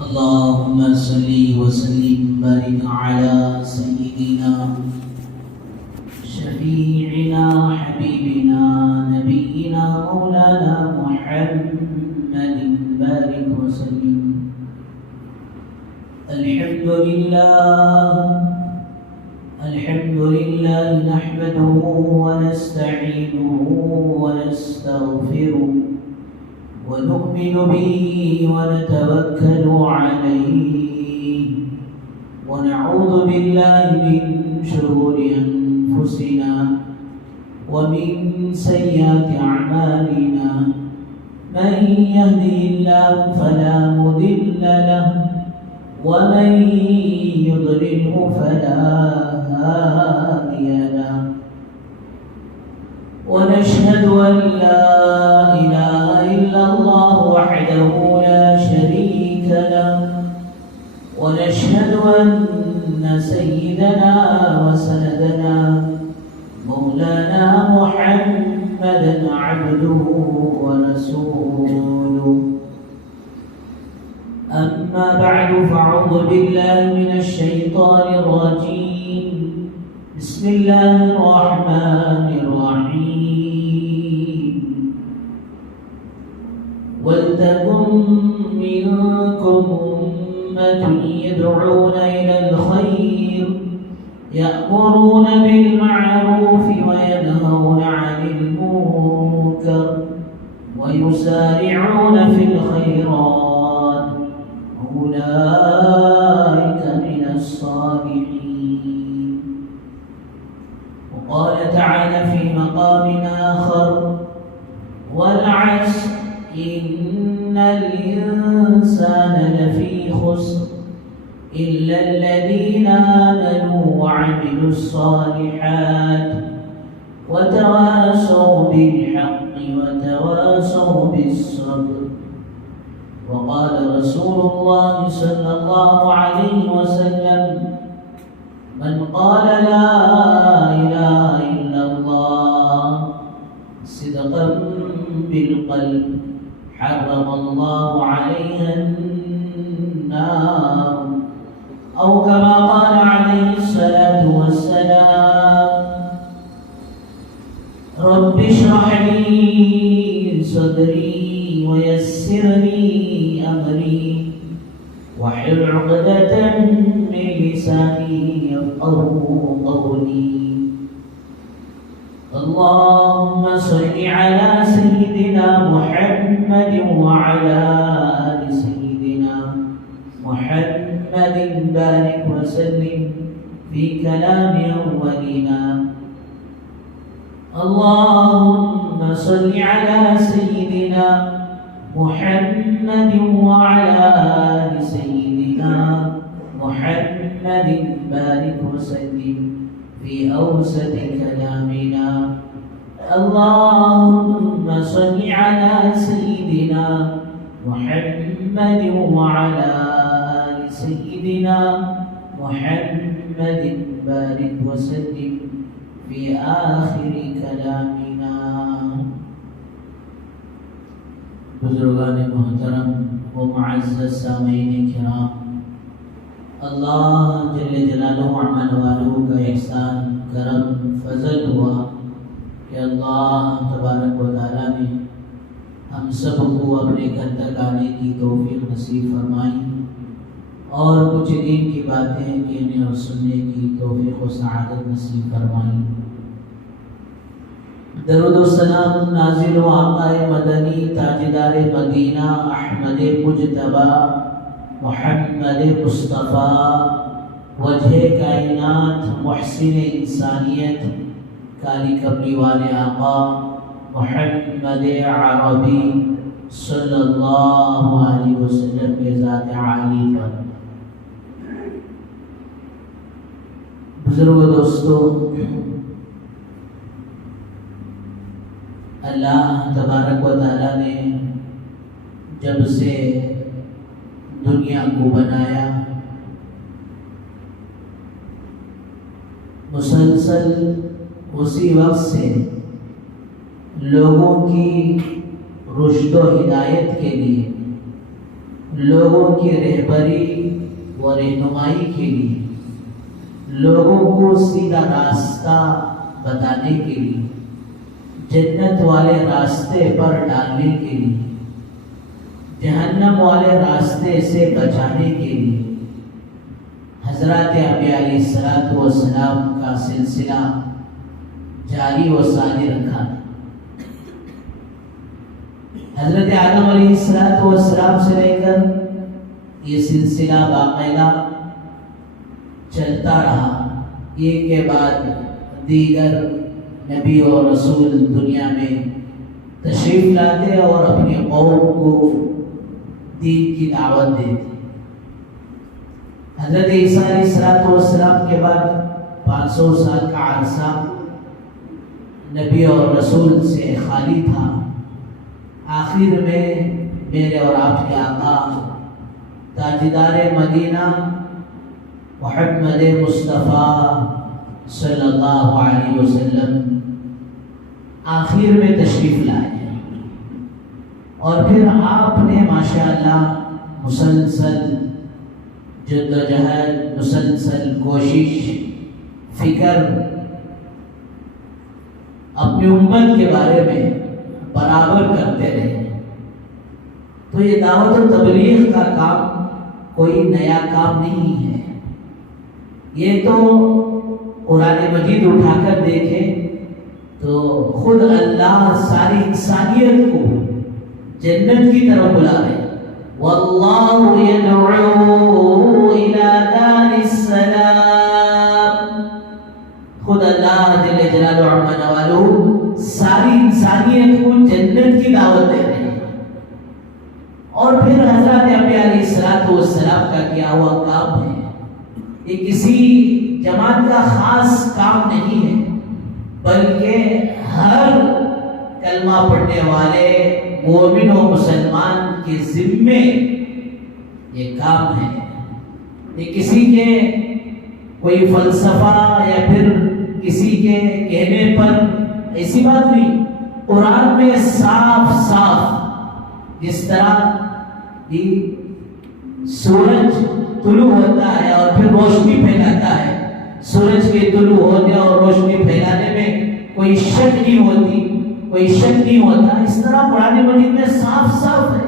اللهم صل وسلم بارك على سيدنا شفيعنا حبيبنا نبينا مولانا محمد بارك وسلم. الحمد لله نحمده ونستعينه ونستغفره ونؤمن به ونتوكل عليه ونعوذ بالله من شرور أنفسنا ومن سيئات أعمالنا. من يهده الله فلا مضل له ومن يضلله فلا هادي له. ونشهد أن لا إله إلا الله وحده لا شريك له. ونشهد أن سيدنا وسندنا مولانا محمدا عبده ورسوله. أما بعد فأعوذ بالله من الشيطان الرجيم. بسم الله الرحمن الرحيم. ولتكن منكم أمة يدعون إلى الخير يأمرون بالمعروف وينهون عن المنكر ويسارعون في الخيرات أولئك من الصالحين. وقال تعالى في مقام آخر: والعصر إن الإنسان لفي خسر إلا الذين آمنوا وعملوا الصالحات وتواصوا بالحق وتواصوا بالصبر. وقال رسول الله صلى الله عليه وسلم: من قال لا إله إلا الله صدقا بالقلب حرم الله عليها النار، أو كما قال عليه الصلاة والسلام: رب اشرح لي صدري ويسر لي أمري واحلل عقدة من لساني يفقهوا قولي. اللهم صل على سيدنا محمد وعلى آل سيدنا محمد بارك وسلم في كلام أولنا. اللهم صل على سيدنا محمد وعلى آل سيدنا محمد بارك وسلم في أوسط كلامنا. اللهم صل على سيدنا محمد وعلى آل سيدنا محمد بارك وسلم في آخر كلامنا. بزرگان محترم و معزز سامعین کرام، اللہ جل جلالہ وعمل والوں کا احسان کرم فضل ہوا کہ اللہ تبارک و تعالیٰ نے ہم سب کو اپنے گھر تک آنے کی توفیق نصیب فرمائی اور کچھ دین کی باتیں کہنے اور سننے کی توفیق و سعادت نصیب فرمائی. درود و سلام نازل و آقا مدنی تاجدار مدینہ احمد مجتبی محمد مصطفیٰ وجہ کائنات محسن انسانیت کالی کملی والے آقا محمد عربی صلی اللہ علیہ وسلم کے ذات عالی پر. بزرگ دوستو، اللہ تبارک و تعالیٰ نے جب سے دنیا کو بنایا مسلسل اسی وقت سے لوگوں کی رشد و ہدایت کے لیے لوگوں کی رہبری و رہنمائی کے لیے، لوگوں کو سیدھا راستہ بتانے کے لیے، جنت والے راستے پر ڈالنے کے لیے، جہنم والے راستے سے بچانے کے لیے حضرات انبیاء علیہ الصلوۃ والسلام کا سلسلہ جاری و ساری رکھا ہے۔ حضرت آدم علیہ الصلوۃ والسلام سے لے کر یہ سلسلہ باقاعدہ چلتا رہا، ایک کے بعد دیگر نبی اور رسول دنیا میں تشریف لاتے اور اپنی قوم کو دین کی دعوت دیتے۔ حضرت عیسیٰ علیہ الصلوۃ والسلام کے بعد 500 سال کا عرصہ نبی اور رسول سے خالی تھا۔ آخر میں میرے اور آپ کے آقا تاجدار مدینہ محمد مصطفیٰ صلی اللہ علیہ وسلم آخر میں تشریف لائے، اور پھر آپ نے ماشاءاللہ مسلسل جدوجہد، مسلسل کوشش، فکر اپنی امت کے بارے میں برابر کرتے رہے۔ تو یہ دعوت و تبلیغ کا کام کوئی نیا کام نہیں ہے، یہ تو قرآن مجید اٹھا کر دیکھیں تو خود اللہ ساری انسانیت کو جنت کی طرف بلا رہے۔ واللہ یدعو الی دار السلام، خود اللہ جل جلالہ عما نوالہ ساری انسانیت کو جنت کی دعوت دے رہے ہیں۔ اور پھر حضرت انبیاء علیہ الصلوۃ والسلام کا کیا ہوا کام ہے، یہ کسی جماعت کا خاص کام نہیں ہے، بلکہ ہر کلمہ پڑھنے والے مومن و مسلمان کے ذمے یہ کام ہے۔ یہ کسی کے کوئی فلسفہ یا پھر کسی کے کہنے پر ایسی بات نہیں، قرآن میں صاف صاف جس طرح کہ سورج طلوع ہوتا ہے اور پھر روشنی پھیلاتا ہے، سورج کے طلوع ہونے اور روشنی پھیلانے میں کوئی شک نہیں ہوتی، کوئی شک نہیں ہوتا، اس طرح قرآن مجید میں صاف صاف ہے،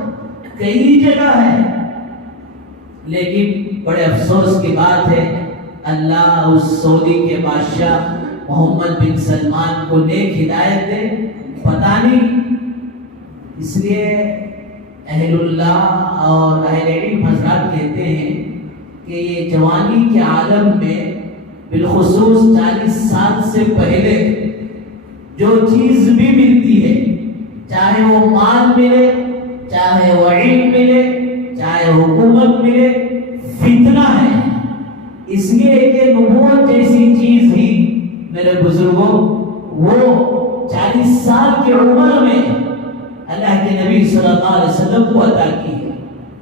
کئی جگہ ہے۔ لیکن بڑے افسوس کی بات ہے، اللہ اس سعودی کے بادشاہ محمد بن سلمان کو نیک ہدایت دے، پتہ نہیں، اس لیے اہل اللہ اور اہل علم حضرات کہتے ہیں کہ یہ جوانی کے عالم میں بالخصوص 40 سال سے پہلے جو چیز بھی ملتی ہے، چاہے وہ مال ملے، چاہے وہ علم ملے، چاہے حکومت ملے، فتنہ ہے۔ اس لیے کہ نبوت جیسی چیز ہی میرے بزرگوں وہ 40 سال کی عمر میں اللہ کے نبی صلی اللہ علیہ وسلم کو عطا کی ہے،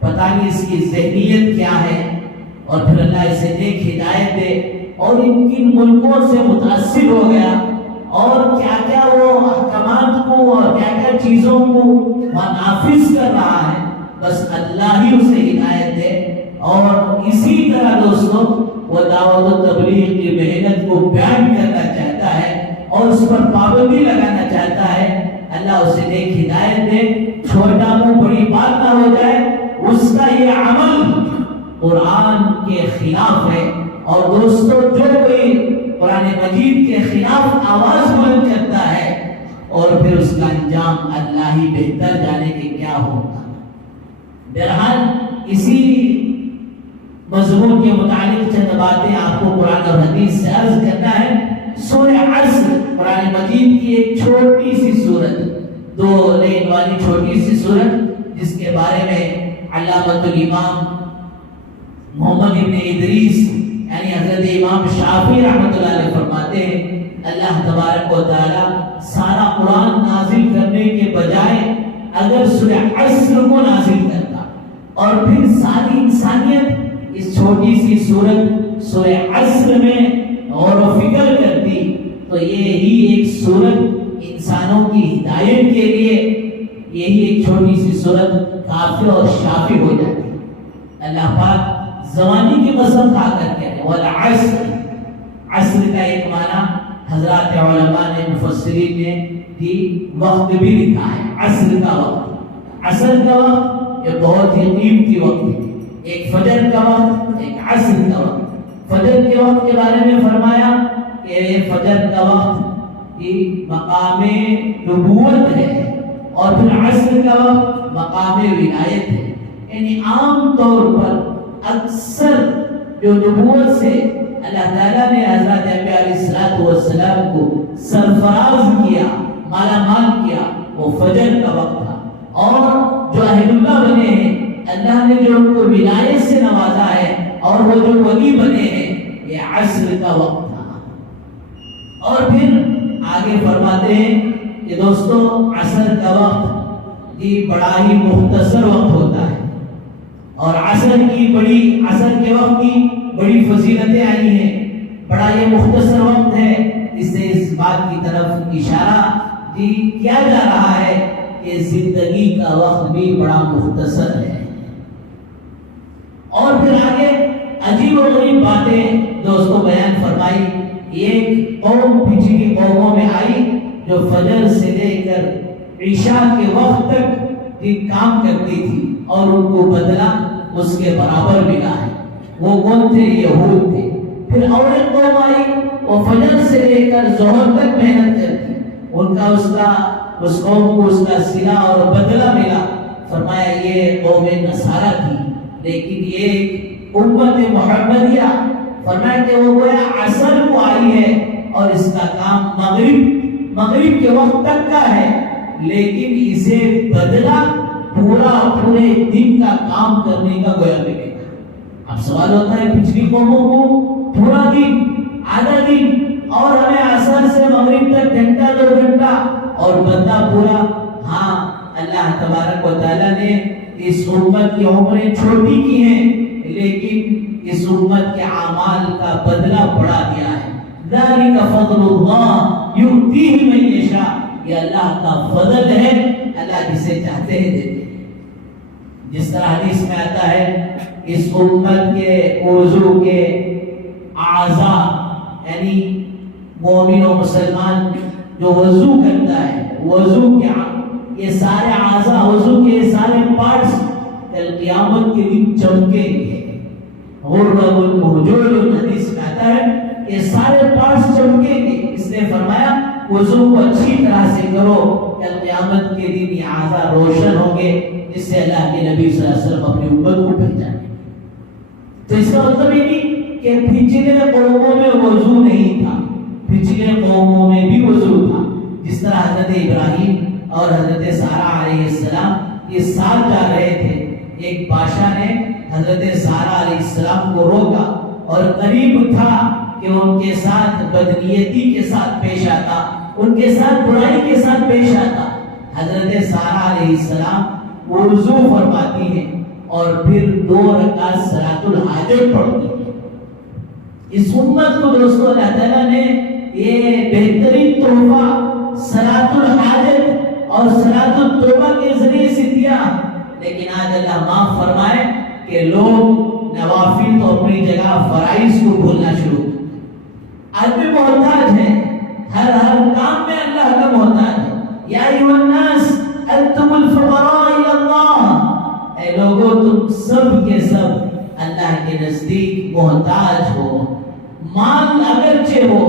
پتہ نہیں اس کی ذہنیت کیا ہے، اور پھر اللہ اسے نیک ہدایت دے اور ان کن ملکوں سے متاثر ہو گیا، اور کیا کیا وہ احکامات کو اور کیا کیا چیزوں کو نافذ کر رہا ہے، بس اللہ ہی اسے ہدایت دے۔ اور اسی طرح دوستوں وہ دعوت و تبلیغ کی محنت کو بیان کرنا چاہتا ہے اور اس پر پابندی لگانا چاہتا ہے، اللہ اسے نیک ہدایت دے، چھوٹا منہ بڑی بات نہ ہو جائے، اس کا یہ عمل قرآن کے خلاف ہے۔ اور دوستو جو کوئی قرآن مجید کے خلاف آواز بلند کرتا ہے اور پھر اس کا انجام اللہ ہی بہتر جانے کہ کیا ہوگا۔ بہرحال اسی مضمون کے متعلق چند باتیں آپ کو قرآن اور حدیث سے عرض کرنا ہے۔ سورہ عصر قرآن مجید کی ایک چھوٹی سی سورت، 2 لین والی چھوٹی سی سورت، جس کے بارے میں علامۃ الامام محمد ابن ادریس یعنی حضرت امام شافعی رحمۃ اللہ علیہ فرماتے ہیں، اللہ تبارک و تعالی سارا قرآن نازل کرنے کے بجائے اگر سورہ عصر کو نازل کرتا اور پھر ساری انسانیت اس چھوٹی سی سورت سورہ عصر میں غور و فکر کرتی تو یہی ایک سورت انسانوں کی ہدایت کے لیے، یہی ایک چھوٹی سی سورت کافی اور شافی ہو جاتی۔ اللہ پاک زمانے کی قسم کھا کر کے والعصر، عصر کا ایک معنی حضرات علماء نے مفسرین نے کہ وقت بھی لکھا ہے، عصر کا وقت۔ عصر کا وقت یہ بہت ہی قیمتی وقت ہے، ایک فجر کا وقت، ایک عصر کا وقت۔ فجر کے وقت کے بارے میں فرمایا کہ فجر کا وقت کی مقام نبوت ہے، اور پھر عصر کا وقت مقام ولایت ہے۔ یعنی عام طور پر اکثر جو نبوت سے اللہ تعالیٰ نے حضرت انبیاء علیہ السلام کو سرفراز کیا، مالا مال کیا، وہ فجر کا وقت تھا۔ اور جو اہل اللہ بنے ہیں، اللہ نے جو ان کو ولایت سے نوازا ہے، اور وہ جو ولی بنے ہیں، یہ عصر کا وقت تھا۔ اور پھر آگے فرماتے ہیں کہ دوستو عصر کا وقت یہ بڑا ہی مختصر وقت ہوتا ہے، اور عصر کے وقت کی بڑی فضیلتیں آئی ہیں۔ بڑا یہ مختصر وقت ہے، اس سے اس بات کی طرف اشارہ کیا جا رہا ہے کہ زندگی کا وقت بھی بڑا مختصر ہے۔ اور پھر آگے عجیب و غریب باتیں دوستوں بیان فرمائی۔ ایک قوم پچھلی قوموں میں آئی جو فجر سے لے کر عشاء کے وقت تک کام کرتی تھی، اور ان کو بدلہ اس کے برابر ملا ہے۔ وہ کون تھے؟ یہود تھے۔ پھر اور ایک قوم آئی، وہ فجر سے لے کر ظہر تک محنت کرتی، ان کا اس قوم کو اس کا صلہ اور بدلہ ملا۔ فرمایا یہ قوم نصارہ تھی، لیکن یہ امت محمدیہ فرمایا کہ وہ گویا عصر کو آئی ہے، اور اس کا کام مغرب کے وقت تک کا ہے، لیکن اسے بدلہ پورے دن کا کام کرنے کا گویا ملے گا۔ اب سوال ہوتا ہے پچھلی قوموں کو پورا دن، آدھا دن، اور ہمیں عصر سے مغرب تک گھنٹہ 2 گھنٹہ، اور بندہ پورا۔ ہاں، اللہ تبارک و تعالیٰ نے اس امت کی عمریں چھوٹی کی ہیں، لیکن اس امت کے اعمال کا بدلہ بڑھا دیا ہے۔ ذالک فضل اللہ یؤتیہ من یشاء، یہ اللہ کا فضل ہے، اللہ جسے چاہتے ہیں دیتے ہیں۔ جس طرح حدیث میں آتا ہے اس امت کے وضو کے اعضاء، یعنی مومن و مسلمان جو وضو کرتا ہے، وضو کے یہ سارے اعضاء، وضو کے سارے پارٹس کل قیامت کے دن چمکیں گے۔ غرب المحجول حدیث میں آتا ہے یہ سارے پارٹس چمکیں گے۔ اس نے فرمایا وضو کو اچھی طرح سے کرو، کل قیامت کے دن یہ اعضاء روشن ہوں گے، جس سے اللہ کے نبی صلی اللہ علیہ وسلم اپنی امت کو پہچانے۔ تو اس کا مطلب یہ نہیں کہ پچھلے قوموں میں وضو نہیں تھا، پچھلے قوموں میں بھی وضو تھا۔ جس طرح حضرت ابراہیم اور حضرت سارہ علیہ السلام یہ ساتھ جا رہے تھے، ایک بادشاہ نے حضرت سارہ علیہ السلام کو روکا، اور قریب تھا کہ ان کے ساتھ بدنیتی کے ساتھ پیش آتا، ان کے ساتھ برائی کے ساتھ پیش آتا۔ حضرت سارہ علیہ السلام وضو فرماتی ہیں، اور پھر 2 رکعت صلاۃ الحاجت پڑھتی ہیں۔ اس امت کو دوستو اللہ تعالیٰ نے یہ بہترین تحفہ صلاۃ الحاجت اور صلاۃ التوبہ کے ذریعے سے دیا، لیکن آج اللہ معاف فرمائے کہ لوگ نوافل تو اپنی جگہ فرائض کو بھولنا شروع، آدمی محتاج ہے، ہر کام میں اللہ کا محتاج ہے۔ یا ایھا الناس انتم الفقراء الی اللہ، اے لوگو تم سب کے سب اللہ کے نزدیک محتاج ہو۔ مال اگرچہ ہو،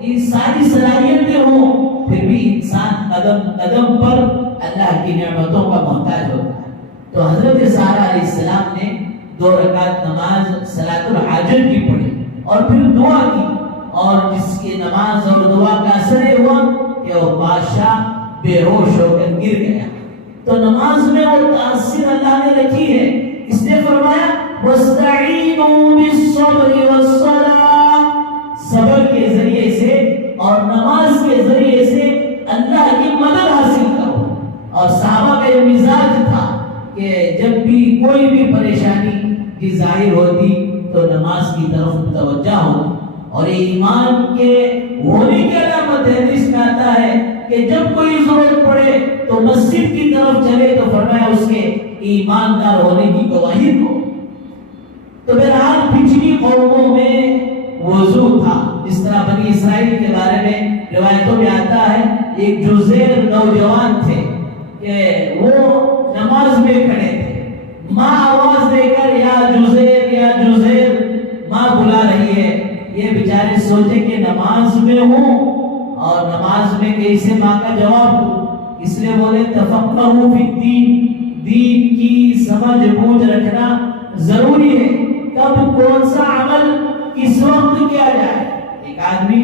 یہ ساری صلاحیتیں ہوں، پھر بھی انسان قدم قدم پر اللہ کی نعمتوں کا محتاج ہوتا ہے۔ تو حضرت سارہ علیہ السلام نے 2 رکعت نماز صلاۃ الحاجت کی پڑھی، اور پھر دعا کی، اور جس کی نماز اور دعا کا اثر یہ ہوا کہ وہ بادشاہ بے ہوش ہو کر گر گیا۔ تو نماز میں وہ تاثیر اللہ نے رکھی ہے۔ اس نے فرمایا وَاسْتَعِینُوا بِالصَّبْرِ وَالصَّلَاةِ، صبر کے ذریعے سے اور نماز کے ذریعے سے اللہ کی مدد حاصل کرو۔ اور صحابہ کا یہ مزاج تھا کہ جب بھی کوئی بھی پریشانی کی ظاہر ہوتی تو نماز کی طرف متوجہ ہوتی، اور یہ ایمان کے ہونے کی علامت ہے۔ حدیث میں آتا ہے کہ جب کوئی ضرورت پڑے تو مسجد کی طرف چلے، تو فرمایا اس کے ایماندار ہونے کی گواہی کو۔ تو بہرحال پچھلی قوموں میں وضو تھا. جس طرح بنی اسرائیل کے بارے میں روایتوں میں آتا ہے ایک جزیر نوجوان تھے کہ وہ نماز میں کھڑے تھے. ماں آواز دے کر یا جزیر ماں بلا رہی ہے. یہ بیچارے سوچے کہ نماز میں ہوں اور نماز میں کیسے ماں کا جواب دوں, اس لیے بولے تفقہوا فی الدین, دین کی سمجھ بوجھ رکھنا ضروری ہے. کب کون سا عمل کس وقت کیا جائے. ایک آدمی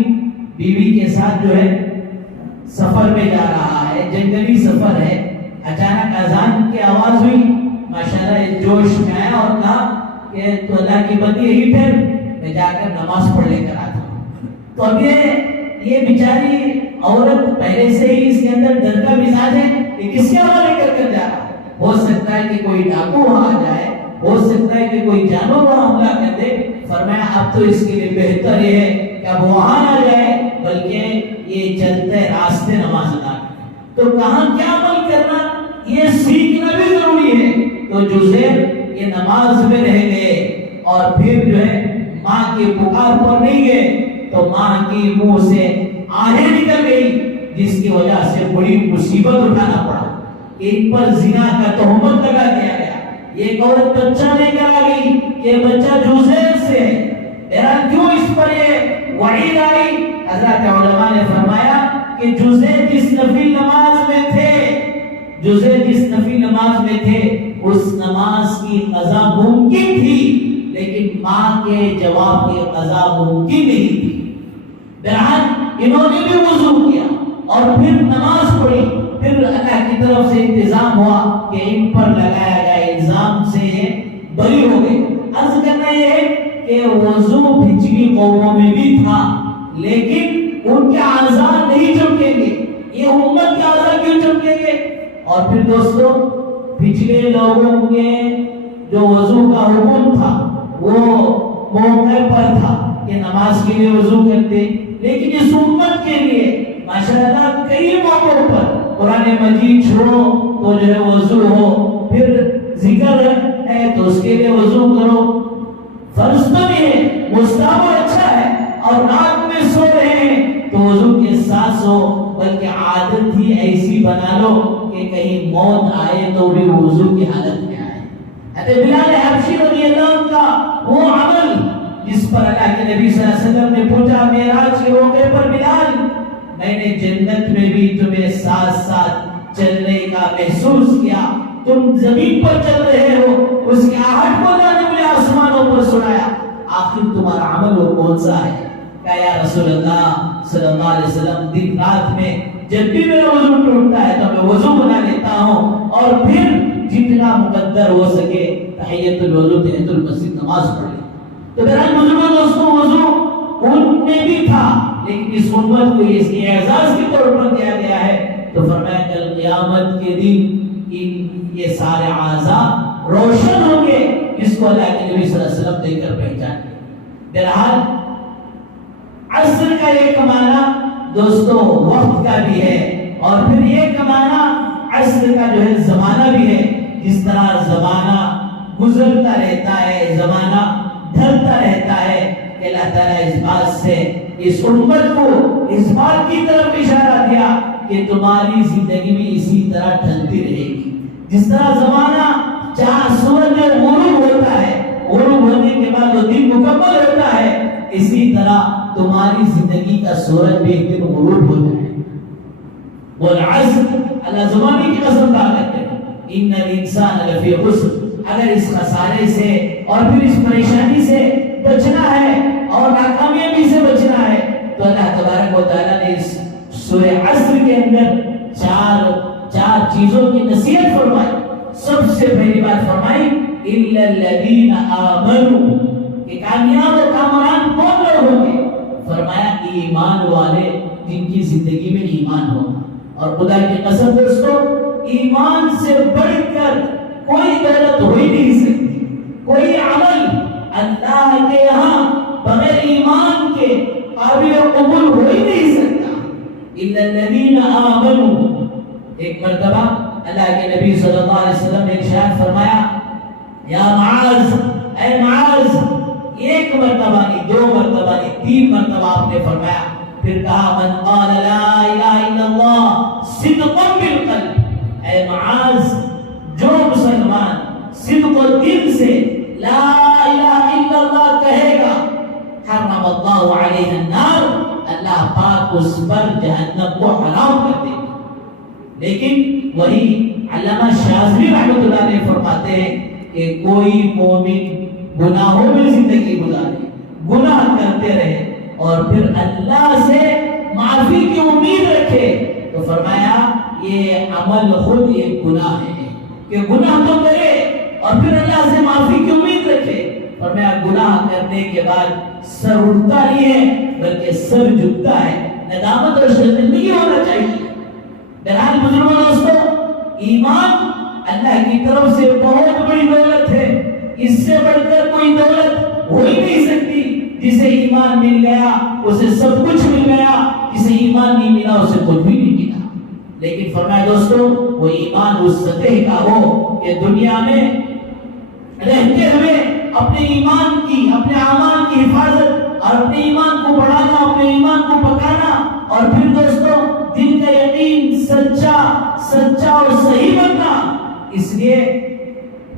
بیوی کے ساتھ جو ہے سفر میں جا رہا ہے, جنگلی سفر ہے, اچانک اذان کی آواز ہوئی, ماشاءاللہ جوش میں آیا اور کہا کہ تو اللہ کی بندی یہی ٹھہر, میں جا کر نماز پڑھ لے کر آتا ہوں. تو اب یہ بیچاری عورت پہلے سے ہی اس کے اندر ڈر کا مزاج ہے, یہ کس کے حوالے کر جا رہا ہے. ہو سکتا ہے کہ کوئی ڈاکو وہاں آ جائے, ہو سکتا ہے کہ کوئی جانور وہاں حملہ کر دے. فرمایا اب تو اس کے لیے بہتر یہ ہے کہ اب وہاں نہ جائے بلکہ یہ چلتے راستے نماز ادا کرے. تو کہاں کیا عمل کرنا یہ سیکھنا بھی ضروری ہے. تو جزیر یہ نماز میں رہ گئے اور پھر جو ہے ماں کی پکار پر نہیں گئے تو ماں کی منہ سے آہیں نکل گئی, جس کی وجہ سے بڑی مصیبت اٹھانا پڑا. ان پر زنا کا تہمت لگا دیا گیا. ایک عورت بچہ لے کر آ گئی کہ بچہ جزیر سے ہے. بہرحال کیوں اس پر یہ وعید آئی؟ حضرات علماء نے فرمایا کہ جزیر جس نفل نماز میں تھے اس نماز کی قضا ممکن تھی, لیکن ماں کے جواب کی قضا ممکن نہیں تھی. بہرحال انہوں نے بھی وضو کیا اور پھر نماز پڑھی. پھر اللہ کی طرف سے انتظام ہوا کہ ان پر لگایا گیا الزام سے بری ہو گئے. عرض کرنا یہ ہے کہ وضو پچھلی قوموں میں بھی تھا, لیکن ان کے اعضاء نہیں چمکیں گے. یہ امت کے اعضاء کیوں چمکیں گے؟ اور پھر دوستو پچھلے لوگوں کے جو وضو کا حکم تھا وہ موقع پر تھا کہ نماز کے لیے وضو کرتے, لیکن اس امت کے لیے ماشاءاللہ کئی موقعوں پر قرآن مجید چھوڑو تو جو ہے وضو ہو, پھر ذکر ہے تو اس کے لیے وضو کرو. فرض تو نہیں ہے, مستحب اچھا ہے, اور رات میں سو رہے ہیں تو وضو کے ساتھ سو, بلکہ عادت ہی ایسی بنا لو کہ کہیں موت آئے تو بھی وضو کی حالت میں آئے. حضرت بلال حبشی رضی اللہ عنہ کا وہ عمل جس پر اللہ کے نبی صلی اللہ علیہ وسلم نے پوچھا معراج کے موقع پر, بلال میں نے جنت میں بھی تمہیں ساتھ ساتھ چلنے کا محسوس کیا, تم زمین پر چل رہے ہو, اس کی آہٹ کو اللہ نے مجھے آسمانوں پر سنایا, آخر تمہارا عمل وہ کون سا ہے؟ کہا یا رسول اللہ صلی اللہ علیہ وسلم دن رات میں جب بھی میرا وضو ٹوٹتا ہے تو میں وضو بنا لیتا ہوں اور پھر جتنا مقدر ہو سکے تحیت الوضو تحیت المسجد نماز پڑھ لی. تو بہرحال بزرگوں دوستوں وضو ان میں بھی تھا, لیکن اس امت کو اس کے اعزاز کے طور پر دیا گیا ہے. تو فرمایا کل قیامت کے دن یہ سارے اعضاء روشن ہوں گے, جس کو اللہ کے نبی صلی اللہ علیہ وسلم دے کر پہچان. بہرحال عصر کا ایک معنی دوستو وقت کا بھی ہے, اور پھر ایک معنی عصر کا جو ہے زمانہ بھی ہے. جس طرح زمانہ گزرتا رہتا ہے, زمانہ ڈھلتا رہتا ہے, کہ اللہ تعالیٰ اس بات سے اس امت کو اس بات کی طرف اشارہ دیا کہ تمہاری زندگی بھی اسی طرح ڈھلتی رہے گی. جس طرح زمانہ چاہ سورج غروب ہوتا ہے, غروب ہونے کے بعد وہ دن مکمل ہوتا ہے, اسی طرح تمہاری زندگی کا سورج بھی ایک دن غروب ہو جائے. والعصر اللہ زمانے کی قسم کھا کرتے ہیں, ان الانسان لفی خسر. اگر اس خسارے سے اور پھر اس پریشانی سے بچنا ہے اور ناکامیابی سے بچنا ہے تو اللہ تبارک و تعالیٰ نے اس سورہ عصر کے اندر چار چیزوں کی نصیحت فرمائی. سب سے پہلی بات فرمائی الا الذین آمنوا, کہ کامیاب و کامران کون لوگ ہوں گے؟ فرمایا ایمان والے جن کی زندگی میں ایمان ہو. اور خدا کی قسم دوستو ایمان سے بڑھ کر کوئی دولت ہو ہی نہیں سکتی, کوئی عمل اللہ کے یہاں بغیر ایمان کے قابل قبول ہو ہی نہیں سکتا. الا الذین آمنوا. ایک مرتبہ اللہ کے نبی صلی اللہ علیہ وسلم نے ارشاد فرمایا یا معاذ, اے معاذ، ایک مرتبہ نہیں، دو مرتبہ نہیں، تین مرتبہ آپ نے فرمایا. پھر کہا من قال لا الہ الا اللہ صدقا بالقلب، اے معاذ جو مسلمان صدق و دل سے لا الہ الا اللہ کہے گا، حرم اللہ علیہ النار، اللہ پاک اس پر جہنم کو حرام کر دے گا. لیکن وہی علامہ شاذلی رحمۃ اللہ علیہ فرماتے ہیں کہ کوئی مومن گناہوں میں زندگی گزارے، گناہ کرتے رہے اور پھر اللہ سے معافی کی امید رکھے، تو فرمایا یہ عمل خود ایک گناہ ہے کہ گناہ تو کرے اور پھر اللہ سے معافی کی امید رکھے. فرمایا گناہ کرنے کے بعد سر اٹھتا نہیں ہے بلکہ سر جھکتا ہے، ندامت اور شرمندگی ہونا چاہیے. بہرحال بزرگوں دوستو، ایمان اللہ کی طرف سے بہت بڑی دولت ہے، اس سے بڑھ کر کوئی دولت ہو ہی نہیں سکتی. جسے ایمان مل گیا اسے سب کچھ مل گیا، جسے ایمان نہیں ملا اسے کچھ بھی نہیں ملا. لیکن فرمایا دوستو، وہ ایمان اس سطح کا ہو کہ دنیا میں رہتے ہوئے اپنے ایمان کی، اپنے اعمال کی حفاظت اور اپنے ایمان کو بڑھانا، اپنے ایمان کو پکانا، اور پھر دوستو دل کا یقین سچا اور صحیح بننا. اس لیے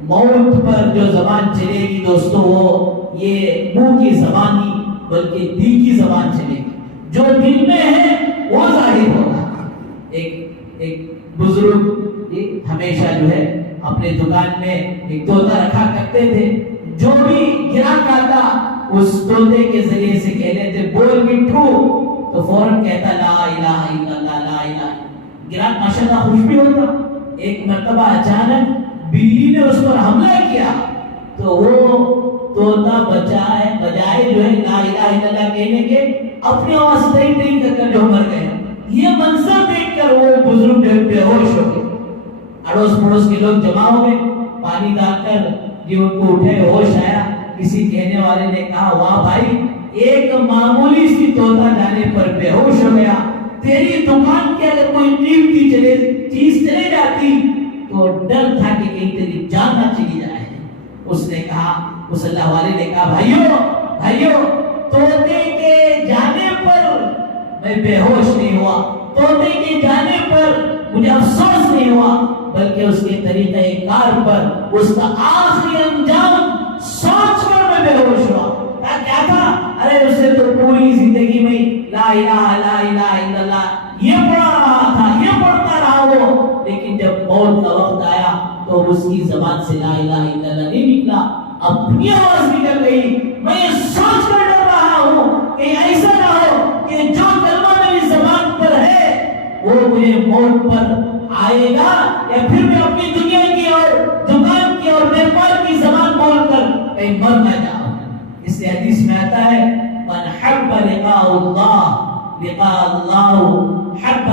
موت پر جو زبان چلے گی دوستو، وہ یہ منہ کی زبان نہیں بلکہ دل کی زبان چلے گی. جو دل میں ہے وہ ظاہر ہوگا. ایک بزرگ ہمیشہ جو ہے اپنے دکان میں ایک طوطا رکھا کرتے تھے، جو بھی گراہک آتا اس طوطے کے ذریعے سے کہتے تھے بول مٹھو، تو فوراً کہتا لا الہ الا اللہ لا الہ. گراہک ماشاءاللہ خوش بھی ہوتا. ایک مرتبہ اچانک بلی نے اس پر حملہ کیا تو وہ طوطا بجائے جو ہے لا الہ الا اللہ کہنے کے اپنی آواز تئی کر کر جو مر گیا. یہ منظر دیکھ کر وہ بزرگ بے ہوش ہو گئے. اڑوس پڑوس کے لوگ جمع ہو گئے، پانی ڈال کر جو ان کو اٹھے ہوش آیا. کسی کہنے والے نے کہا واہ بھائی، ایک معمولی سی طوطا جانے پر بے ہوش ہو گیا، تیری دکان کے اگر کوئی قیمتی چیز چلے جاتی تو ڈر تھا کہ کہیں تیری جان نہ چلی جائے. اس نے کہا، اس اللہ والے نے کہا بھائیو طوطے کے جانے پر میں بے ہوش نہیں ہوا، طوطے کے جانے پر مجھے افسوس نہیں ہوا، بلکہ اس کے طریقہ کار پر، اس کا آخری انجام سوچ کر میں بے ہوش ہوا. کیا تھا؟ ارے اسے تو پوری زندگی میں لا الہ الا اللہ یہ پڑھا رہا تھا، یہ پڑھتا رہا وہ، لیکن جب موت کا وقت آیا تو اس کی زبان سے لا الہ الا اللہ نہیں نکلا، اپنی آواز نکل گئی. میں یہ سوچ کر ڈر رہا ہوں کہ ایسا نہ ہو کہ جو کلمہ میری زبان پر ہے وہ مجھے موت پر آئے گا، یا پھر میں اپنی دنیا کی اور دکان کی اور بیپار کی زبان بول کر کہیں مر نہ جاؤں. اس لیے حدیث میں آتا ہے من حب لقاء اللہ حب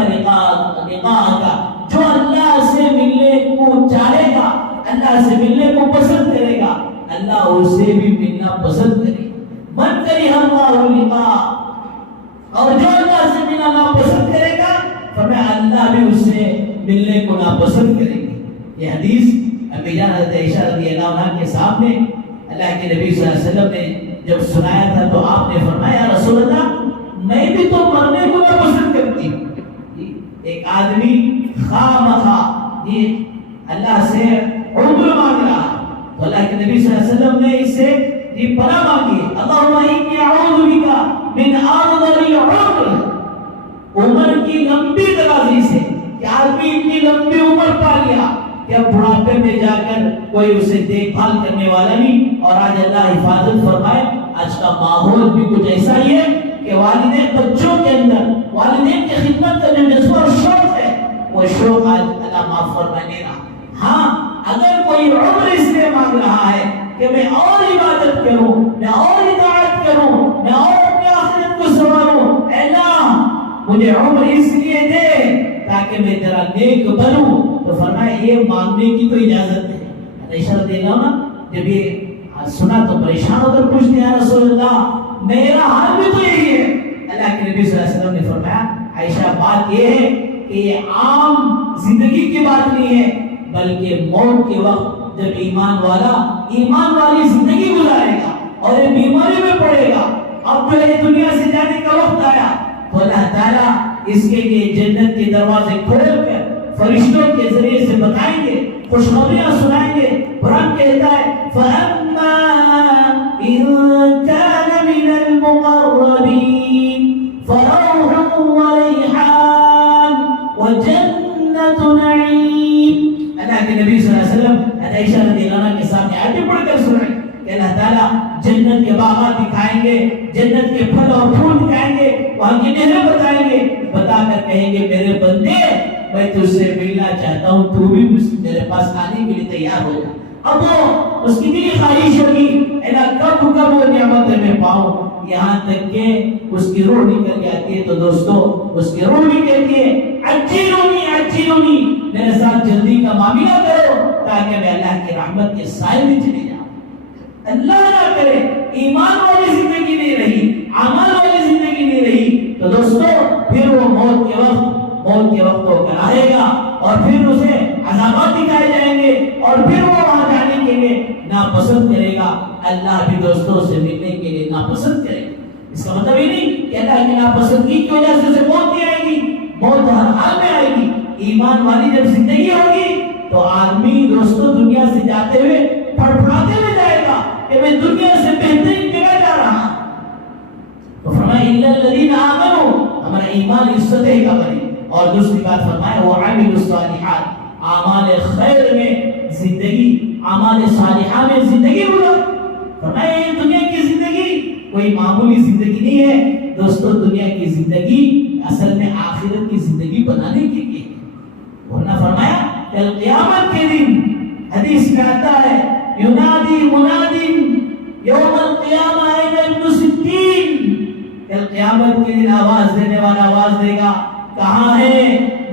لقاءک، جو اللہ سے ملنے کو چاہے گا، اللہ سے ملنے کو پسند کرے گا، اللہ اسے بھی ملنا پسند کرے گا. من کرہ اللہ لقاء، اور جو اللہ سے ملنا ناپسند کرے گا فرمایا اللہ بھی اس سے ملنے کو ناپسند کرے گی. یہ حدیث امی جان حضرت عائشہ رضی اللہ عنہا کے سامنے اللہ کے نبی صلی اللہ علیہ وسلم نے جب سنایا تھا تو آپ نے فرمایا رسول اللہ میں بھی تو مرنے کو ناپسند کرتی ہوں. ایک آدمی خواہ یہ اللہ سے عمر مانگ رہا تو اللہ کے نبی صلی اللہ علیہ وسلم نے اس سے یہ پناہ مانگی، اللہم انی اعوذ بک من عارض العمر، عمر کی لمبی درازی سے، کہ آدمی اتنی لمبی عمر پا لیا کہ اب بڑھاپے میں جا کر کوئی اسے دیکھ بھال کرنے والا نہیں. اور آج اللہ حفاظت فرمائے، آج کا ماحول بھی کچھ ایسا ہی ہے کہ والدین بچوں کے اندر والدین کی خدمت کا جو جذبہ اور شوق ہے وہ شوق آج اللہ معاف فرمانے رہا. ہاں اگر کوئی عمر اس لیے مانگ رہا ہے کہ میں اور عبادت کروں، میں اور اطاعت کروں، میں اور اپنے آخرت کو سنواروں، اے اللہ مجھے عمر اس لیے دے تاکہ میں تیرا نیک بنوں، تو فرمایا یہ مانگنے کی تو اجازت ہے. عائشہ رضی اللہ عنہا جب یہ سنا تو پریشان ہو کر پوچھتے ہیں رسول اللہ میرا حال بھی تو یہی ہے. اللہ کے نبی صلی اللہ علیہ وسلم نے فرمایا عائشہ بات یہ ہے کہ یہ عام زندگی کی بات نہیں ہے، بلکہ موت کے وقت جب ایمان والی زندگی گزار اب جو ہے دنیا سے جانے کا وقت آیا تو اللہ تعالیٰ اس کے لیے جنت کے دروازے کھول کر فرشتوں کے ذریعے سے بتائیں گے، خوشخبریاں سنائیں گے۔ قرآن کہتا ہے فَأَمَّا إِن كَانَ مِنَ الْمُقَرَّبِينَ فَرَوْحٌ وَرَيْحَانٌ وَجَنَّةُ نَعِيمٍ۔ اللہ کے نبی صلی اللہ علیہ وسلم عائشہ رضی اللہ عنہا کے سامنے آیتیں پڑھ کر سنائیں کہ اللہ تعالیٰ جنت کے باغات دکھائیں گے، جنت کے پھل اور پھول دکھائیں گے، وہاں کی نہریں بتائیں گے، بتا کر کہیں گے میرے بندے میں تجھ سے ملنا چاہتا ہوں، تو بھی میرے پاس آنے کے لیے تیار ہو جا۔ اب وہ اس کی دلی خواہش ہوگی کب وہ نعمت میں پاؤں، یہاں تک کہ اس کی روح نکل جاتی ہے۔ تو دوستو اس کی روح بھی کہتی ہے عجلونی عجلونی، میرے ساتھ جلدی کا معاملہ کرو تاکہ میں اللہ کی رحمت کے سائے میں چلے جاؤں۔ اللہ نہ کرے ایمان والی زندگی نہیں رہی، عمل والی زندگی نہیں رہی تو دوستو پھر وہ موت کے وقت ہو کر آئے گا اور پھر اسے عذابات دکھائے جائیں گے اور پھر وہ وہاں جانے کے لیے ناپسند کرے گا۔ اللہ بھی دوستوں سے ملنے کے لیے ناپسند کرے گا۔ اس کا مطلب یہ نہیں کہ اللہ کی ناپسندگی کی وجہ سے اسے موت نہیں آئے گی، موت ہر حال میں آئے گی۔ ایمان والی جب زندگی ہوگی تو آدمی دوستوں دنیا سے جاتے ہوئے پھڑپھڑاتے ہوئے جائے گا کہ میں دنیا سے بہترین جگہ جا رہا ہوں۔ تو فرمایا اِلَّا الَّذِينَ آمَنُوا، ہمارا ایمان اس سطح کا بنے۔ اور دوسری بات فرمایا وَعَمِلُوا الصَّالِحَاتِ، اعمال خیر میں زندگی، اعمال صالحہ میں زندگی گزار۔ فرمایا یہ دنیا کی زندگی کوئی معمولی زندگی نہیں ہے دوستو، دنیا کی زندگی اصل میں آخرت کی زندگی بنانے کے لیے۔ ورنہ فرمایا کل قیامت کے دن حدیث میں آتا ہے ینادی منادن یوم القیامہ این ابن ستین، کل قیامت کے دن آواز دینے والا آواز دے گا کہاں ہے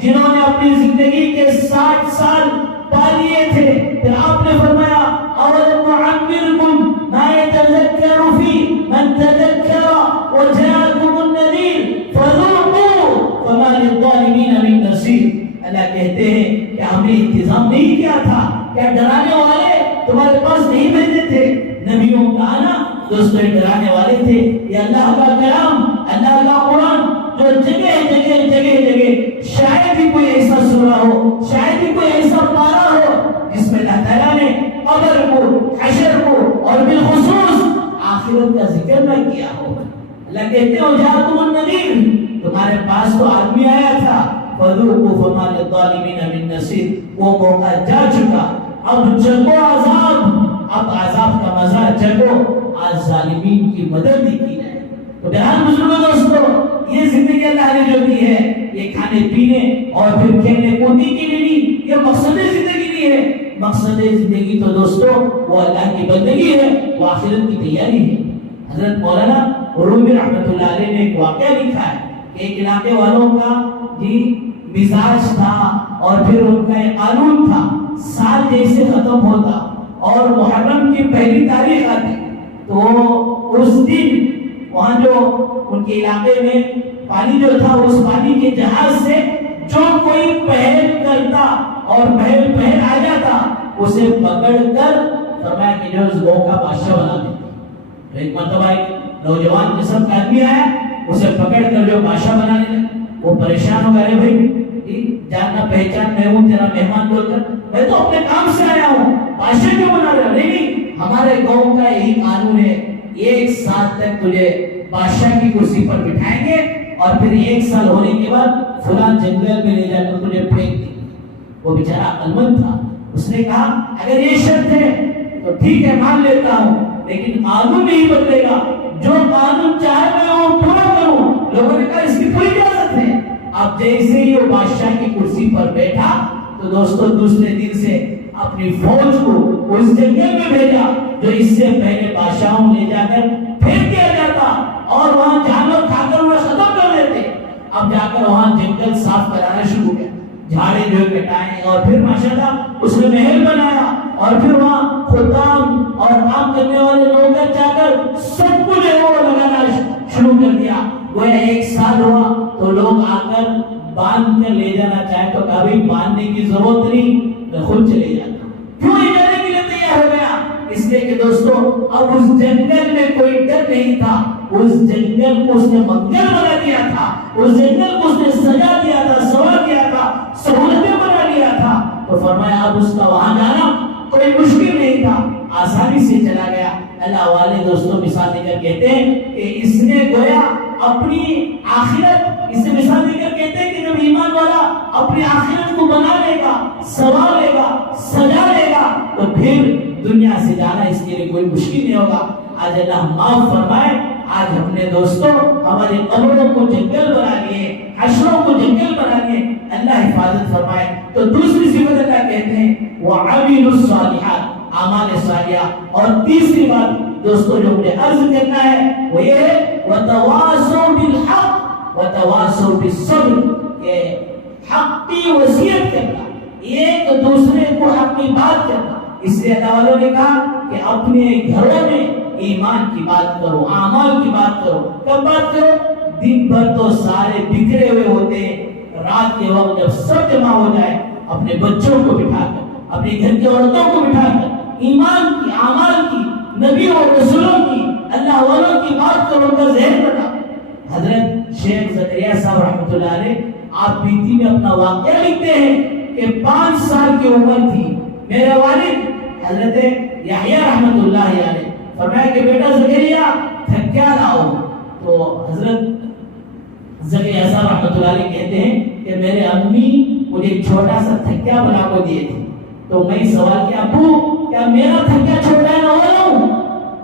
جنہوں نے اپنی زندگی کے 60 سال پا لیے تھے۔ پھر آپ نے فرمایا اولم نعمرکم ما یتذکر فی من تذکر وجاءکم النذیر فذوقوا فما للظالمین من نصیر۔ اللہ کہتے ہیں کہ ہم نے انتظام نہیں کیا تھا، کیا ڈرانے والے تمہارے پاس نہیں بھیجے تھے؟ نبیوں کا آنا دوستوں ڈرانے والے تھے۔ یہ اللہ کا کلام، اللہ کا قرآن جو جگہ جگہ جگہ جگہ شاید ہی کوئی ایسا سورہ ہو، شاید ہی کوئی ایسا پارہ ہو جس میں اللہ تعالیٰ نے قبر کو، حشر کو اور بالخصوص آخرت کا ذکر نہ کیا ہو۔ اللہ کہتے ہو جاءکم النذیر، تمہارے پاس تو آدمی آیا تھا، فذوقوا فما للظالمین من نصیر، وہ موقع جا چکا، اب جگو عذاب، اب عذاب کا مزہ جگو، آج ظالمین کی مدد نہیں کی جائے۔ تو بہرحال بزرگوں دوستو یہ زندگی اللہ نے جو دی ہے یہ کھانے پینے اور پھر کھیلنے کودنے کے لیے نہیں، یہ مقصد زندگی نہیں ہے۔ مقصد زندگی تو دوستو وہ اللہ کی بندگی ہے، وہ آخرت کی تیاری ہے۔ حضرت مولانا رومی رحمۃ اللہ علیہ نے ایک واقعہ لکھا ہے کہ ایک علاقے والوں کا مزاج تھا اور پھر ان کا ایک قانون تھا، سال جیسے ختم ہوتا اور محرم کی پہلی تاریخ آتی تو اس دن وہاں جو ان کے علاقے میں پانی جو تھا اس پانی کے جہاز سے جو کوئی پہل کرتا اور پہل آ جاتا اسے پکڑ کر فرمایا کہ جو اس گاؤں کا بادشاہ بنا دیتے۔ ایک مرتبہ ایک نوجوان قسم کا آدمی آیا، اسے پکڑ کر جو بادشاہ بنانے لگا۔ وہ پریشان ہو گئے، بھائی جاننا پہچان میں ہوں، تیرا مہمان بول کر میں تو اپنے کام سے آیا ہوں، بادشاہ کیوں بنا رہا؟ نہیں، ہمارے گاؤں کا یہی قانون ہے، 1 سال تک تجھے بادشاہ کی کرسی پر بٹھائیں گے اور پھر 1 سال ہونے کے بعد فلاں جنگل میں لے جا کر تجھے پھینک دیں گے۔ وہ بیچارہ عقلمند تھا، اس نے کہا اگر یہ شرط ہے تو ٹھیک ہے مان لیتا ہوں، لیکن قانون نہیں بدلے گا، جو قانون چاہے میں وہ پورا کروں۔ لوگوں نے کہا اس کی کوئی اجازت ہے۔ اب جیسے ہی وہ بادشاہ کی کرسی پر بیٹھا تو دوستوں دوسرے دن سے اپنی فوج کو اس جنگل میں بھیجا جو اس سے پہلے بادشاہوں لے جا کر پھینک دیا جاتا اور وہاں جانور کھا کر انہیں ختم کر دیتے۔ اب جا کر وہاں جنگل صاف کرانا شروع کیا، جھاڑے جو کٹائے اور پھر ماشاءاللہ اس نے محل بنایا اور پھر وہاں خدام اور کام کرنے والے لوگ جا کر سب کچھ وہ لگانا شروع کر دیا۔ گویا 1 سال ہوا تو لوگ آ کر باندھ کر لے جانا چاہے تو کبھی باندھنے کی ضرورت نہیں، میں خود چلے جاتا۔ کیوں یہ جانے کے لیے تیار ہو گیا؟ اس لیے کہ دوستو اب اس جنگل میں کوئی ڈر نہیں تھا، اس جنگل کو اس نے منگل بنا دیا تھا، اس جنگل کو اس نے سجا دیا تھا، سنوار دیا تھا، سہولتیں بنا لیا تھا. تو فرمایا اب اس کا وہاں جانا کوئی مشکل نہیں تھا، آسانی سے چلا گیا. اللہ والے دوستوں مثال دے کر کہتے ہیں کہ اس نے گویا اپنی آخرت، اس سے مثال دے کر کہتے ہیں کہ جب ایمان والا اپنی آخرت کو بنا لے گا، سنوار لے گا، سجا لے گا، تو پھر دنیا سے جانا اس کے لیے کوئی مشکل نہیں ہوگا. آج اللہ معاف فرمائے، آج ہم نے دوستوں ہماری قبروں کو جنگل بنا لیے، حشروں کو جنگل بنا لیے. اللہ حفاظت فرمائے. تو دوسری صفت اللہ کہتے ہیں وَعَمِلُوا الصَّالِحَاتِ، اعمال صالحہ. اور تیسری بات دوستوں جو مجھے عرض کرنا ہے وہ یہ ہے وَتَوَاصَوْا بِالْحَقِّ وَتَوَاصَوْا بِالصَّبْرِ، کہ حق کی وصیت کرنا، ایک دوسرے کو حق کی بات کرنا. اس لیے اللہ والوں نے کہا کہ اپنے گھروں میں ایمان کی بات کرو، اعمال کی بات کرو. کب بات کرو؟ دن بھر تو سارے بکھرے ہوئے ہوتے ہیں، رات کے وقت جب سب جمع ہو جائے اپنے بچوں کو بٹھا کر، اپنے گھر کی عورتوں کو بٹھا کر ایمان کی، اعمال کی، نبی اور رسولوں کی، اللہ والوں کی بات کرو، ان کا ذہن بنا. حضرت شیخ زکریا صاحب رحمۃ اللہ علیہ آپ بیتی میں اپنا واقعہ لکھتے ہیں کہ 5 سال کی عمر تھی، میرے والد حضرت یحییٰ رحمۃ اللہ علیہ فرمایا کہ بیٹا زکریا تھکیا لاؤ. تو حضرت زکریا صاحب رحمۃ اللہ علیہ کہتے ہیں کہ میرے امی مجھے ایک چھوٹا سا تھکیا بنا کو دیے تھے. تو میں سوال کیا ابو کیا میرا تھکیا چھوٹا ہے نہ ہو لاؤں؟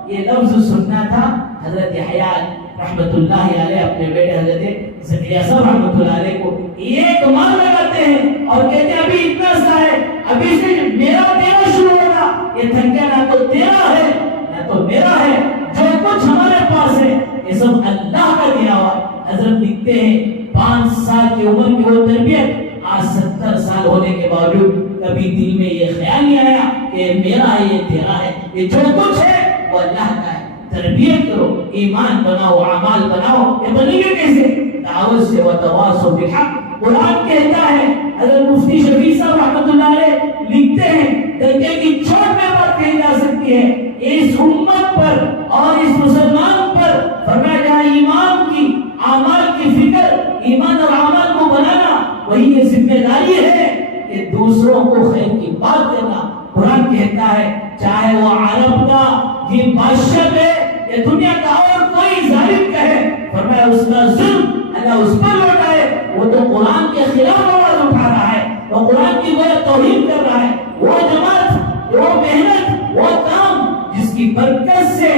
یہ لفظ سننا تھا حضرت یحییٰ رحمۃ اللہ علیہ اپنے بیٹے حضرت زکریا صاحب رحمۃ اللہ علیہ کو ایک مار لگاتے ہیں اور کہتے ہیں ابھی اتنا سا ہے، ابھی سے میرا دینا شروع ہوگا. یہ تھکیا نہ تو تیرا ہے نہ تو میرا ہے، جو کچھ ہمارے پاس ہے یہ سب اللہ کا دیا ہوا. حضرت لکھتے ہیں 5 سال کی عمر کی وہ تربیت آج 70 سال ہونے کے باوجود کبھی دل میں یہ خیال نہیں آیا کہ میرا ہے، یہ تیرا ہے، یہ جو کچھ ہے وہ اللہ کا ہے. تربیت کرو، ایمان بناؤ، اعمال بناؤ. یہ بنے گا کیسے؟ دعوت سے. وتواصوا بالحق. قرآن کہتا ہے، حضرت مفتی شفیع صاحب رحمۃ اللہ علیہ لکھتے ہیں درجے کی چھوٹ میں بات کہی جا سکتی ہے اس امت پر اور اس مسلمان پر. فرمایا جہاں ایمان کی، اعمال کی فکر، ایمان اور اعمال کو بنانا، وہی یہ ذمہ داری ہے کہ دوسروں کو خیر کی بات کرنا. قرآن کہتا ہے چاہے وہ عرب کا یہ بادشاہ ہے یا دنیا کا اور کوئی ظالم کہے، فرمایا اس کا ظلم اللہ اس پر لوٹائے. وہ تو قرآن کے خلاف آواز اٹھا رہا ہے، وہ قرآن کی وہ توہین کر رہا ہے. وہ جماعت، وہ محنت، وہ کام جس کی برکت سے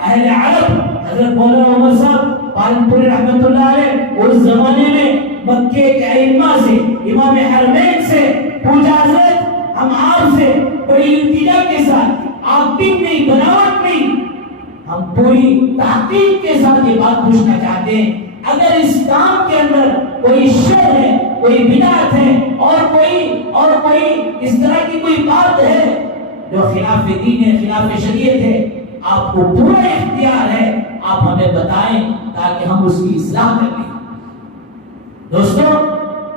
اہل عرب حضرت مولانا عمر صاحب پالنپوری رحمۃ اللہ علیہ اس زمانے میں مکے کے ائمہ سے، امام حرمین سے پوچھا حضرت ہم آپ سے بڑی التجا کے ساتھ، ایکٹنگ نہیں، بناوٹ نہیں، ہم پوری تحقیق کے ساتھ یہ بات پوچھنا چاہتے ہیں اگر اس کام کے اندر کوئی شر ہے، کوئی بدعت ہے اور کوئی اس طرح کی کوئی بات ہے جو خلاف دین ہے، خلاف شریعت ہے، آپ کو پورا اختیار ہے، آپ ہمیں بتائیں تاکہ ہم اس کی اصلاح کر لیں. دوستوں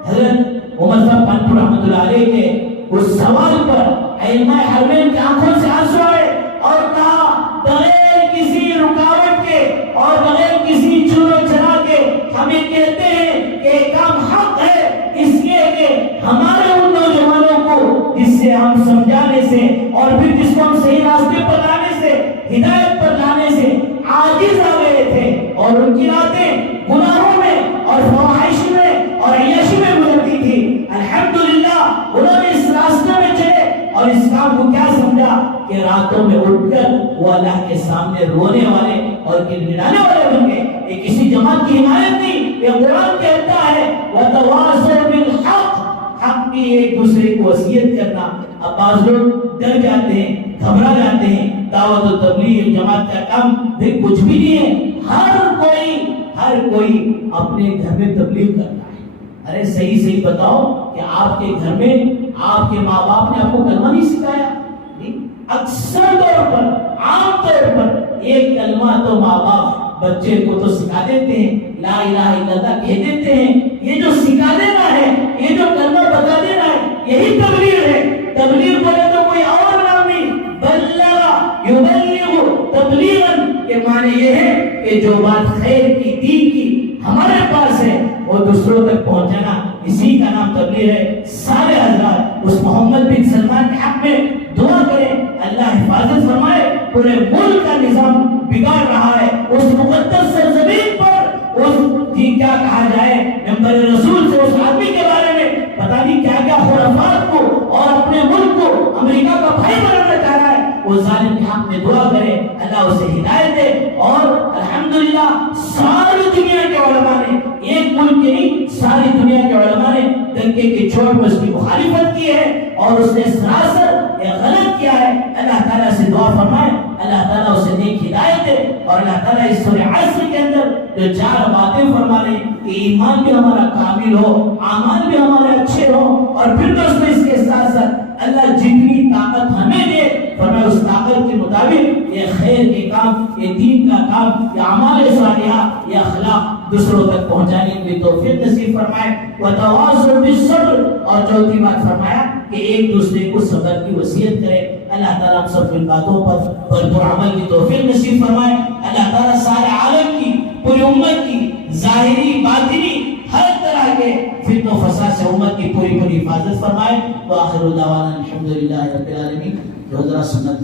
حضرت عمر صاحب پالنپور رحمۃ اللہ علیہ کے اس سوال پر ائمہ حرمین کی آنکھوں سے آنسو آئے اور کہا بغیر کسی رکاوٹ کے اور بغیر کسی چلو چلا کے ہم یہ کہتے ہیں کہ یہ کام حق ہے، اس لیے کہ ہمارے ان نوجوانوں کو جس سے ہم سمجھانے سے اور پھر جس کو ہم صحیح راستے پر لانے سے، ہدایت پر لانے سے عاجز آ گئے تھے اور ان کی راتیں گناہوں میں اور فواحش میں اور عیاشی میں گزرتی تھی. الحمدللہ انہوں نے اس راستے میں چلے اور اس کام کو کیا سمجھا کہ راتوں میں اٹھ کر وہ اللہ کے سامنے رونے والے اور گڑگڑانے والے بن گئے. یہ کسی جماعت کی حمایت نہیں، یہ قرآن کہتا ہے وَتَوَاصَوْا بِالْحَقِّ، حق کی ایک دوسرے کو وصیت کرنا. اب بعض لوگ ڈر جاتے ہیں، گھبرا جاتے ہیں، دعوت و تبلیغ جماعت کا کام دیکھ کچھ بھی نہیں ہے. ہر کوئی اپنے گھر میں تبلیغ کرتا ہے. ارے صحیح بتاؤ کہ آپ کے گھر میں آپ کے ماں باپ نے آپ کو کلمہ نہیں سکھایا؟ اکثر طور پر، عام طور پر ایک کلمہ تو ماں باپ بچے کو تو سکھا دیتے ہیں، لا الہ الا اللہ کہہ دیتے ہیں. یہ جو سکھا دینا ہے، یہ جو کلمہ بتا دینا ہے، یہی تبلیغ ہے. تبلیغ بولے تو کوئی اور نام نہیں، بلغ یبلغ تبلیغاً، کہ معنی یہ ہے کہ جو بات خیر کی دین کی ہمارے پاس ہے وہ دوسروں تک پہنچانا، اسی کا نام تبلیغ ہے۔ سارے حضرات اس محمد بن سلمان کے حق میں دعا کریں، اللہ حفاظت فرمائے۔ پورے ملک کا نظام بگاڑ رہا ہے، اس مقدس سرزمین پر اس کی کیا کہا جائے، ممبر رسول سے اس آدمی کے بارے میں پتہ نہیں کیا کیا خرافات کو اور اپنے ملک کو امریکہ کا بھائی بنانا چاہ رہا ہے۔ وہ ظالم کے حق میں دعا کرے، اللہ اسے ہدایت دے۔ اور الحمدللہ ساری دنیا کے علماء نے، ایک ملک کے نہیں ساری دنیا کے علماء نے دنگے کی چوٹ میں اس کی مخالفت کی ہے اور اس نے سراسر غلط کیا ہے۔ اللہ تعالیٰ سے دعا فرمائے، اللہ تعالیٰ اسے نیک ہدایت دے، اور اللہ تعالیٰ اس سورہ عصر کے اندر جو 4 باتیں فرما رہے ہیں کہ ایمان بھی ہمارا کامل ہو، اعمال بھی ہمارے اچھے ہو، اور پھر تو اس میں اس کے ساتھ ساتھ اللہ جتنی طاقت ہمیں دے فرمائے اس طاقت کے مطابق یہ خیر کے کام، یہ دین کا کام، یہ اعمال صالحہ، یہ اخلاق دوسروں تک پہنچانے کی توفیق نصیب فرمائے۔ وتواصوا بالصبر، اور چوتھی بات فرمایا کہ ایک دوسرے کو صبر کی وصیت کرے۔ اللہ تعالیٰ ہم سب کی باتوں پر بھرپور عمل کی توفیق نصیب فرمائے۔ اللہ تعالیٰ سارے عالم کی، پوری امت کی، ظاہری باطنی ہر طرح کے فتن و فساد سے امت کی پوری حفاظت فرمائے۔ وآخر دعوانا الحمدللہ رب العالمین۔ جو ذرا سنت